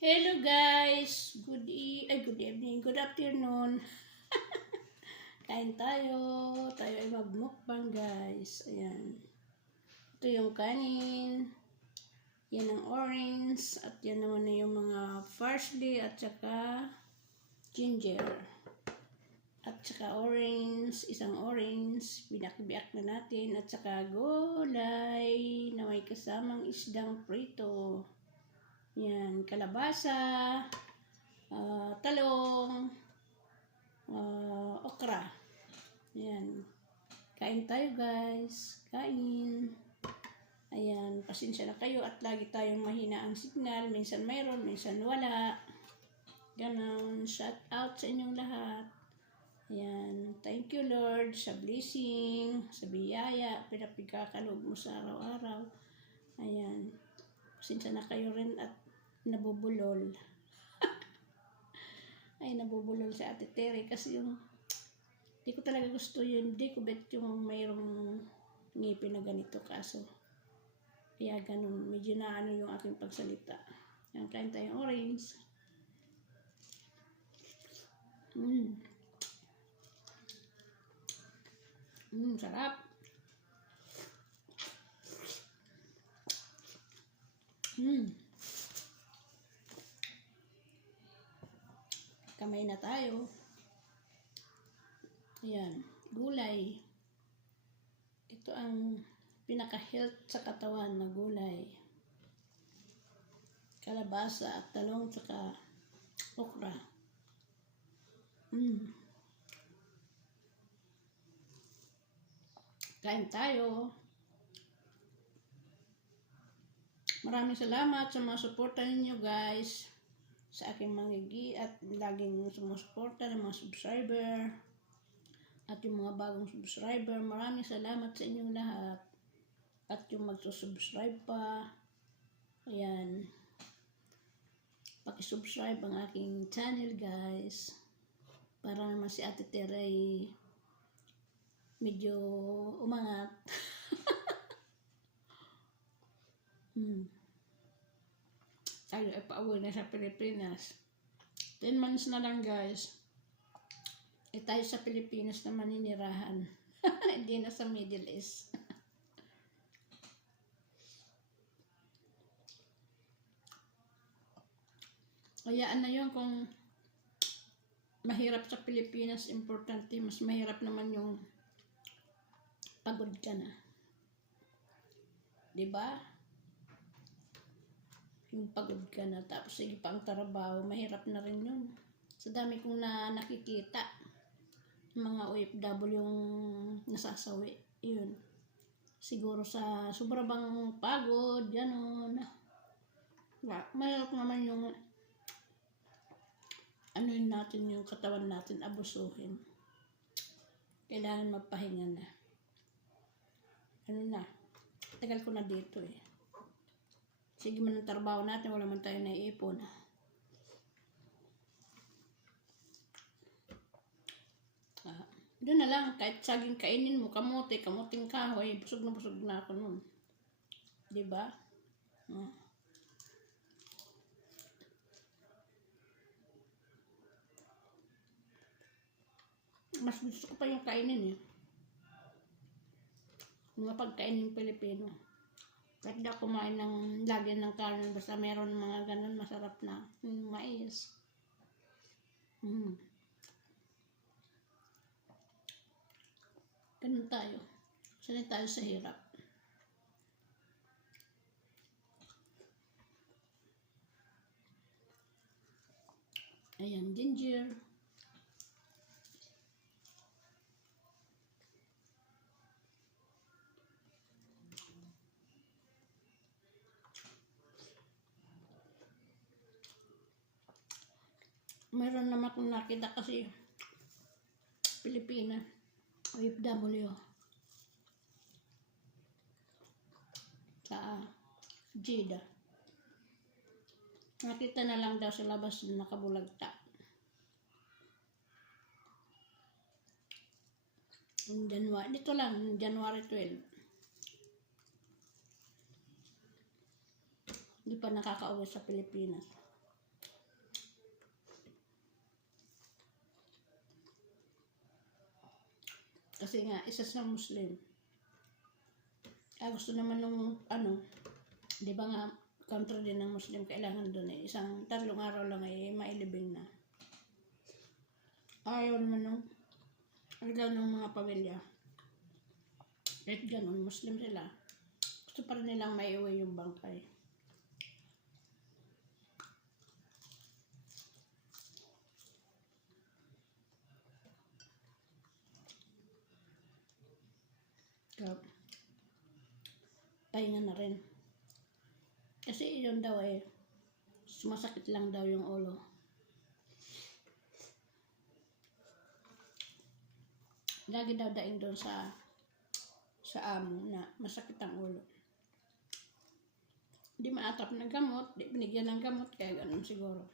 Hello guys! Good evening, good afternoon. Kain tayo. Tayo ay magmukbang guys. Ayan. Ito yung kanin. Yan ang orange. At yan naman na yung mga parsley at saka ginger. At saka orange. Isang orange. Binak-biak na natin. At saka gulay na may kasamang isdang prito. Yan, kalabasa, talong, okra. Yan. Kain tayo guys. Kain. Ayan, pasensya na kayo at lagi tayong mahina ang signal. Minsan mayroon, minsan wala. Ganon. Shout out sa inyong lahat. Ayan. Thank you Lord sa blessing, sa biyaya, pinapagkakaloob mo sa araw-araw. Ayan. Pasensya na kayo rin at nabubulol. Ay, nabubulol si Ate Terry kasi yung di ko talaga gusto yun. Di ko bet yung mayroong ngipin na ganito kaso. Kaya ganun. Medyo na ano yung aking pagsalita. Yan, kain tayong orange. Sarap. Kamay na tayo. Ayan, gulay. Ito ang pinaka-health sa katawan na gulay. Kalabasa at talong saka okra. Kain tayo. Maraming salamat sa mga suporta ninyo guys. Sa aking mga at laging sumusuporta ng mga subscriber. At yung mga bagong subscriber, maraming salamat sa inyong lahat. At yung magsusubscribe pa, ayan, pakisubscribe ang aking channel guys. Para naman si Ate Teray medyo umangat. Tayo ay pauwi na sa Pilipinas. 10 months na lang guys. Tayo sa Pilipinas na maninirahan. Hindi na sa Middle East. Hayaan na yun kung mahirap sa Pilipinas, importante. Mas mahirap naman yung pagod ka na. Diba? Yung pagod ka na, tapos sige pa ang trabaho, mahirap na rin yun. Sa dami kong nakikita, mga OFW yung nasasawi, yun. Siguro sa sobra bang pagod, gano'n. Mahirap naman yung anuin natin yung katawan natin, abusuhin. Kailangan magpahinga na. Ano na, tagal ko na dito eh. Sige man ang trabaho natin, wala man tayo naiipon. Doon na lang, kahit saging kainin mo, kamuting kahoy, busog na ako nun. Diba? Mas gusto ko pa yung kainin eh. Mga pagkainin Pilipino. Kahit na kumain ng lagyan ng kanin, basta meron mga ganun, masarap na. Mais. Ganun tayo. Sanay tayo sa hirap. Ayan, ginger. Mayroon naman akong nakita kasi Pilipina, OFW sa Jeddah. Nakita na lang daw sa labas na nakabulagta. Dito lang, January 12. Hindi pa nakakauwi sa Pilipinas. Kasi nga, isa sa Muslim. Gusto naman nung, di ba nga, country din ng Muslim, kailangan doon eh. Isang 3 araw lang ay mailibing na. Ayaw naman nung, ng mga pamilya. Kahit ganun, Muslim sila. Gusto pa rin nilang maiuwi yung bangkay. So, pahinga na rin. Kasi yun daw eh, sumasakit lang daw yung ulo. Lagi daw daing doon sa amo na masakit ang ulo. Di maatap ng gamot, di binigyan ng gamot, kaya ganun siguro.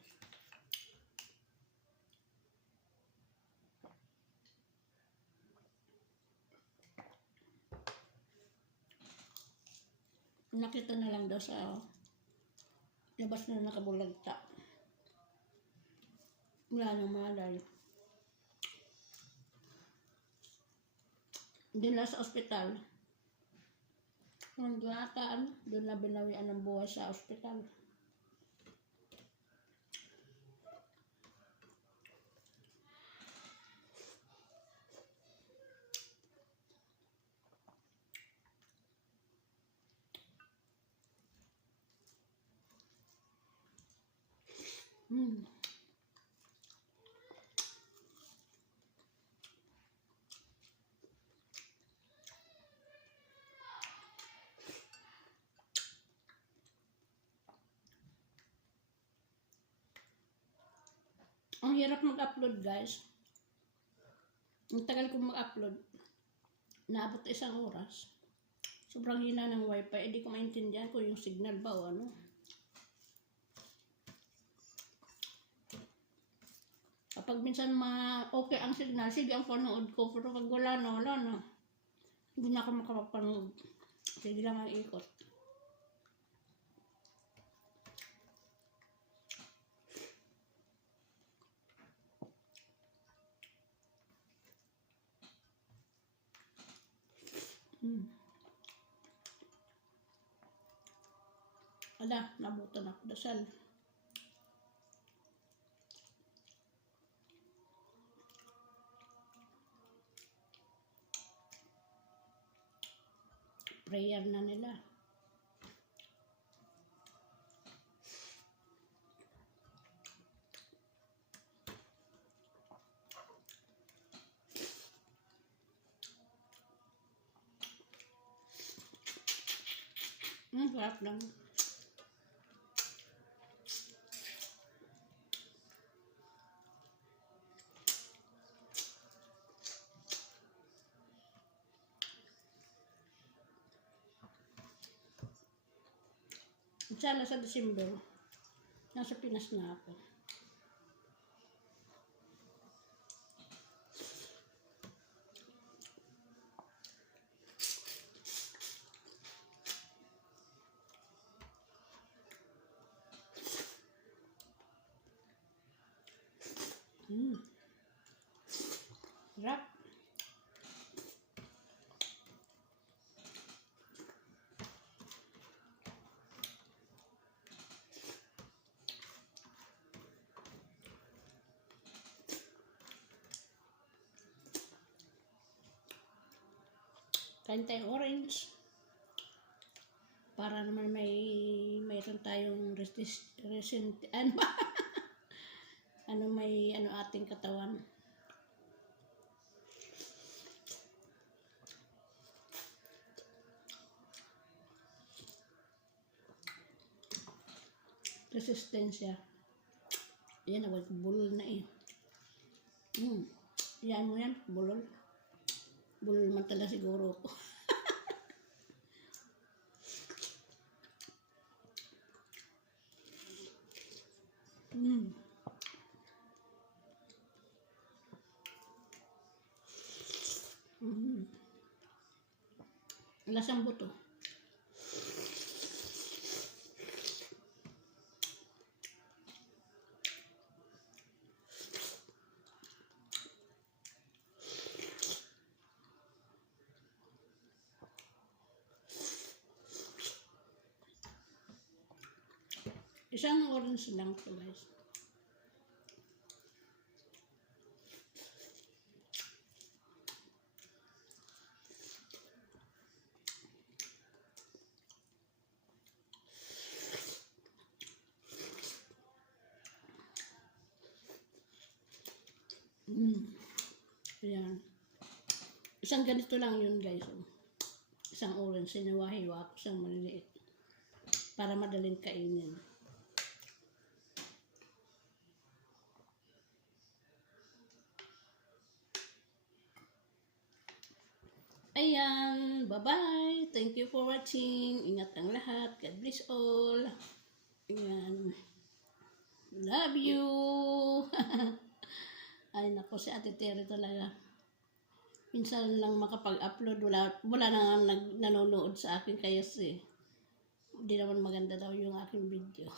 Nakita na lang daw sa labas na nakabulagta. Wala nang malay. Dinala sa ospital. Kung duwataan, doon na binawian ng buhay sa ospital. Ang hirap mag-upload, guys. Ang tagal kong mag-upload. Naabot 1 oras. Sobrang hina ng wifi. Hindi ko maintindihan kung yung signal ba o ano. Kapag minsan okay ang signal, sige ang panood ko. Pero pag wala na. Hindi na ako makapapanood. Sige lang ang ikot. Ala, nabutan ako dasal. Prayer na nila. Sarap lang. Sana sa December, nasa Pinas na ako. Sarap. Kain tayong orange. Para naman mayroon tayong ating katawan. Resistensya. Yan, bulol na eh. Yan mo yan, bulol. Bulol man talaga siguro ko. Lasang buto. Isang orange lang to guys. Ayan. Isang ganito lang yun guys. Isang orange, sinawahiwa ko isang maliliit. Para madaling kainin. Ayan, bye-bye. Thank you for watching. Ingat ang lahat. God bless all. Ayan. Love you. Ay, nako, si Ate Terry talaga. Minsan lang makapag-upload. Wala na nga nanonood sa akin kaya Hindi naman maganda daw yung aking video.